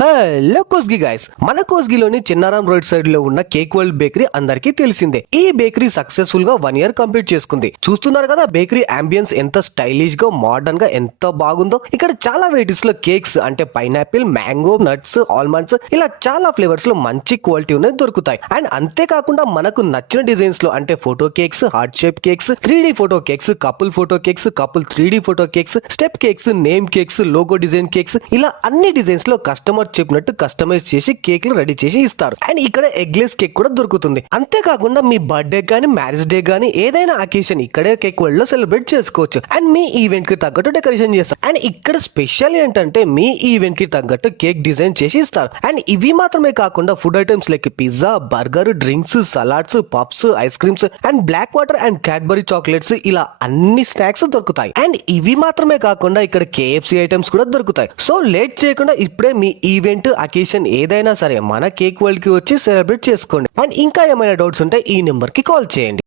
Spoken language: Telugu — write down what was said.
హలో కోస్గి గైస్, మన కోస్గిలోని చిన్నారాం రోడ్ సైడ్ లో ఉన్న కేక్ వరల్డ్ బేకరీ అందరికీ తెలిసిందే. ఈ బేకరీ సక్సెస్ఫుల్ గా 1 year కంప్లీట్ చేసుకుంది. చూస్తున్నారు కదా బేకరీ అంబియన్స్ ఎంత స్టైలిష్ గా మోడర్న్ గా ఎంత బాగుందో. ఇక్కడ చాలా వెరైటీస్ లో కేక్స్ అంటే పైనాపిల్, మ్యాంగో, నట్స్, ఆల్మండ్స్ ఇలా చాలా ఫ్లేవర్స్ లో మంచి క్వాలిటీ ఉన్నాయి దొరుకుతాయి. అండ్ అంతేకాకుండా మనకు నచ్చిన డిజైన్స్ లో అంటే photo cakes, heart shape cakes, 3D photo cakes, couple photo cakes, couple 3D photo cakes, step cakes, name cakes, logo design cakes ఇలా అన్ని డిజైన్స్ లో కస్టమర్ చెప్పినట్టు కస్టమైజ్ చేసి కేక్లు రెడీ చేసి ఇస్తారు. అండ్ ఇక్కడ ఎగ్లెస్ కేక్ కూడా దొరుకుతుంది. అంతేకాకుండా మీ బర్త్డే గానీ మ్యారేజ్ డే గానీ ఏదైనా అకేషన్ ఇక్కడే కేక్ వరల్డ్ లో సెలబ్రేట్ చేసుకోవచ్చు. అండ్ మీ ఈవెంట్ కి తగ్గట్టు డెకరేషన్ చేస్తారు. అండ్ ఇక్కడ స్పెషల్ ఏంటంటే మీ ఈవెంట్ కి తగ్గట్టు కేక్ డిజైన్ చేసి ఇస్తారు. అండ్ ఇవి మాత్రమే కాకుండా food items like pizza, burger, drinks, salads, puffs, ice creams and black water and Cadbury chocolates ఇలా అన్ని స్నాక్స్ దొరుకుతాయి. అండ్ ఇవి మాత్రమే కాకుండా ఇక్కడ KFC ఐటమ్స్ కూడా దొరుకుతాయి. సో లేట్ చేయకుండా ఇప్పుడే మీ ఈవెంట్ అకేషన్ ఏదైనా సరే మన కేక్ వరల్డ్ కి వచ్చి సెలబ్రేట్ చేసుకోండి. అండ్ ఇంకా ఏమైనా డౌట్స్ ఉంటే ఈ నెంబర్ కి కాల్ చేయండి.